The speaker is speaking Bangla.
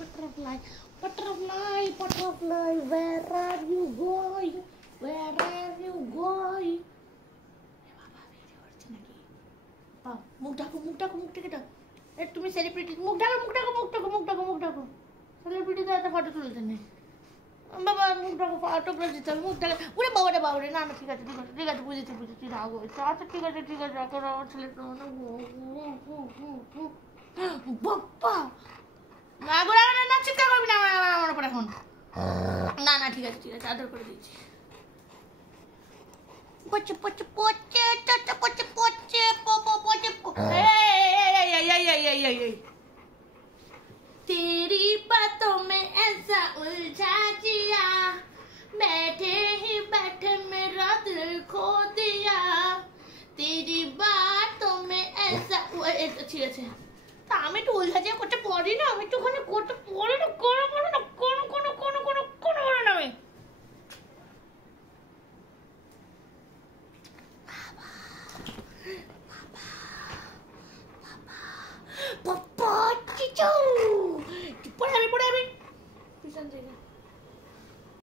butterfly, butterfly, butterfly, where are you going? Where are you going? বাবা ভিডিও করছে নাকি? মুখ ঢাকো, মুখ ঢাকো, মুখ ঢেকে দাও। তুমি সেলিব্রিটি, মুখ ঢাকো, মুখ ঢাকো, মুখ ঢাকো, মুখ ঢাকো, মুখ ঢাকো। সেলিব্রিটিদের একটা ফটো তুলতে নেই। বাবা মুখ ঢাকো, অটোগ্রাফ দিতে হবে, মুখ ঢাকা। ওরে বাবা রে বাবা রে, না না ঠিক আছে ঠিক আছে ঠিক আছে, বুঝেছি বুঝেছি, রাগ হয়েছে। আচ্ছা ঠিক আছে ঠিক আছে, এখন আমার ছেলে তো বাপ্পা না চিৎকার করবি না আমার উপর এখন। না না ঠিক আছে ঠিক আছে, আদর করে দিয়েছি। পচে পচে পচে পচে পচে পচে পচে পচে। तेरी बातों में ऐसा उलझा जिया, बैठे ही बैठे मेरा दिल खो दिया, तेरी बातों में ऐसा। ঠিক আছে, তা আমি একটু উলঝা জিয়া করতে পারি না, আমি একটু ওখানে করতে পারি না, করো